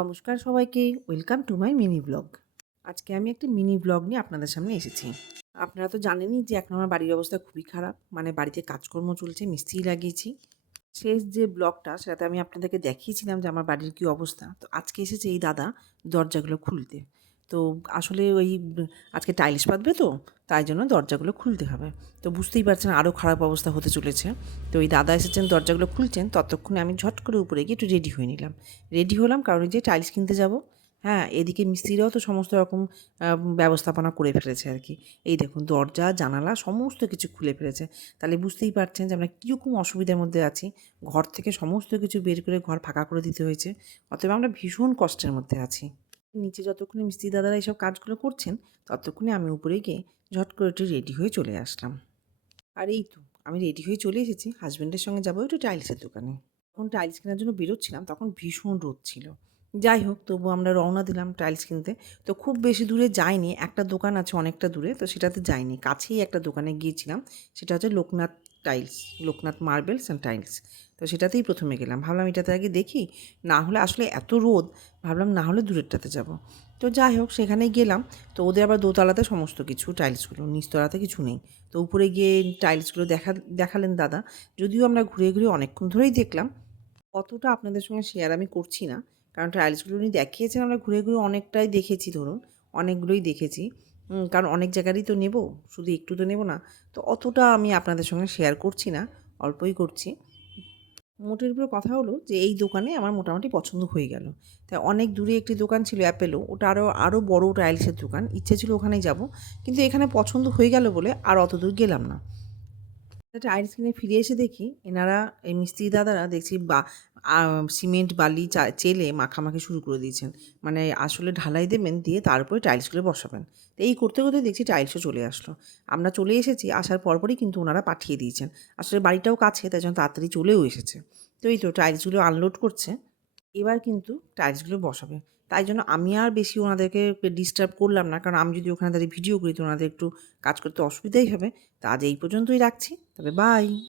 নমস্কার সবাইকে, welcome to my mini blog. আজকে আমি একটি মিনি ব্লগ নিয়ে আপনাদের সামনে এসেছি। আপনারা তো জানেনই যে এখন আমার বাড়ির অবস্থা খুবই খারাপ মানে বাড়িতে কাজকর্ম চলছে, মিস্ত্রি লাগিয়েছি। শেষ যে ব্লগটা, সেটাতে আমি আপনাদেরকে দেখিয়েছিলাম যে আমার বাড়ির কী অবস্থা। তো আজকে এসেছে এই দাদা দরজাগুলো খুলতে। তো আসলে ওই, আজকে টাইলস পাতবে তো, তাই জন্য দরজাগুলো খুলতে হবে। তো বুঝতেই পারছেন আরও খারাপ অবস্থা হতে চলেছে। তো ওই দাদা এসেছেন, দরজাগুলো খুলছেন, ততক্ষণে আমি ঝট করে উপরে গিয়ে একটু রেডি হয়ে নিলাম। রেডি হলাম কারণ যে টাইলস কিনতে যাব। হ্যাঁ এদিকে মিস্ত্রিরাও তো সমস্ত রকম ব্যবস্থাপনা করে ফেলেছে আর কি। এই দেখুন, দরজা, জানালা সমস্ত কিছু খুলে ফেলেছে। তাহলে বুঝতেই পারছেন যে আমরা কীরকম অসুবিধার মধ্যে আছি। ঘর থেকে সমস্ত কিছু বের করে ঘর ফাঁকা করে দিতে হয়েছে। অতএব আমরা ভীষণ কষ্টের মধ্যে আছি। নিচে যতক্ষণে মিস্ত্রি দাদারা এইসব কাজগুলো করছেন, ততক্ষণে আমি উপরে গিয়ে ঝট করে একটু রেডি হয়ে চলে আসলাম। আর এই তো, আমি রেডি হয়ে চলে এসেছি হাজব্যান্ডের সঙ্গে যাব একটু টাইলসের দোকানে। যখন টাইলস কেনার জন্য বেরোচ্ছিলাম, তখন ভীষণ রোদ ছিল। যাই হোক তবু আমরা রওনা দিলাম টাইলস কিনতে। তো খুব বেশি দূরে যাইনি, একটা দোকান আছে অনেকটা দূরে, তো সেটাতে যাইনি। কাছেই একটা দোকানে গিয়েছিলাম, সেটা হচ্ছে Loknath tiles, Loknath marbles and tiles. তো সেটাতেই প্রথমে গেলাম। ভাবলাম এটাতে আগে দেখি, না হলে আসলে এত রোদ, ভাবলাম না হলে দূরেরটাতে যাব। তো যাই হোক, সেখানে গেলাম। তো ওদের আবার দোতলাতে সমস্ত কিছু, টাইলসগুলো, নিচতলাতে কিছু নেই। তো উপরে গিয়ে টাইলসগুলো দেখা, দেখালেন দাদা। যদিও আমরা ঘুরে ঘুরে অনেকক্ষণ ধরেই দেখলাম, অতটা আপনাদের সঙ্গে শেয়ার আমি করছি না। কারণ টাইলসগুলো উনি দেখিয়েছেন, আমরা ঘুরে ঘুরে অনেকটাই দেখেছি, ধরুন, অনেকগুলোই দেখেছি। কারণ অনেক জায়গারই তো নেব, শুধু একটু তো নেব না। তো অতটা আমি আপনাদের সঙ্গে শেয়ার করছি না, অল্পই করছি। মোটের উপরে কথা হলো যে, এই দোকানে আমার মোটামুটি পছন্দ হয়ে গেল। তাই অনেক দূরে একটি দোকান ছিল অ্যাপেলো, ওটা আরও আরও বড় টাইলসের দোকান, ইচ্ছে ছিল ওখানেই যাব। কিন্তু এখানে পছন্দ হয়ে গেল বলে আর অত দূর গেলাম না। টাইলস কিনে ফিরে এসে দেখি, এনারা, এই মিস্ত্রি দাদারা দেখছি বা সিমেন্ট, বালি, চা- চেলে মাখামাখি শুরু করে দিয়েছেন। মানে আসলে ঢালাই দেবেন, দিয়ে তারপরে টাইলসগুলো বসাবেন। তো এই করতে করতে দেখছি টাইলসও চলে আসলো। আমরা চলে এসেছি, আসার পরপরই কিন্তু ওনারা পাঠিয়ে দিয়েছেন। আসলে বাড়িটাও কাছে, তাই জন্য তাড়াতাড়ি চলেও এসেছে। তো এই তো টাইলসগুলো আনলোড করছে। এবার কিন্তু টাইলসগুলো বসাবে। তাই জন্য আমি আর বেশি ওনাদেরকে ডিস্টার্ব করলাম না। কারণ আমি যদি ওখানে দাঁড়িয়ে ভিডিও করি, তো ওনাদের একটু কাজ করতে অসুবিধাই হবে। তা আজ এই পর্যন্তই রাখছি। তবে বাই